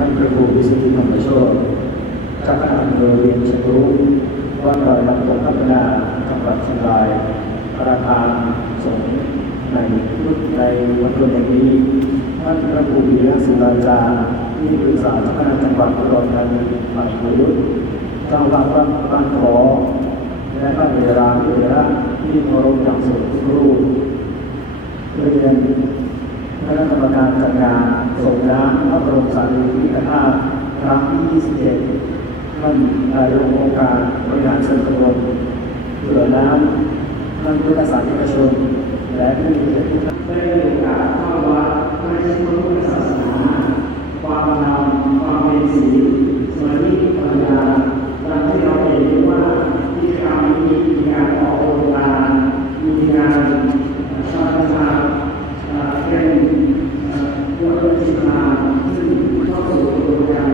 ท่านพระครูวิสุทธิธรรมโชติเจ้าคณะอำเภอเวียงชัยรุ้งวัดดอยลำตกพัฒนาจังหวัดเชียงรายประธานสงฆ์ในพุทธในวันเกิดแห่งนี้ท่านพระครูวีระศิลาจารย์ที่ปรึกษาเจ้าคณะจังหวัดอุดรธานีฝ่ายประยุทธ์เจ้าวัดบ้านขอและบ้านเวลาเหลือที่เคารพอย่างสูงรูปเรียนคณะกรรมการจัดงานสง น้ำพระบรมสารีริกธาตุครั้งที่ 21 ท่านนายกองค์การบริหารส่วนตำบลเผื่อน้ำท่านพุทธศาสนิกชนและผู้มีเกียรติทุกท่านได้โอกาสเข้าวัดไม่ใช่พุทธศาส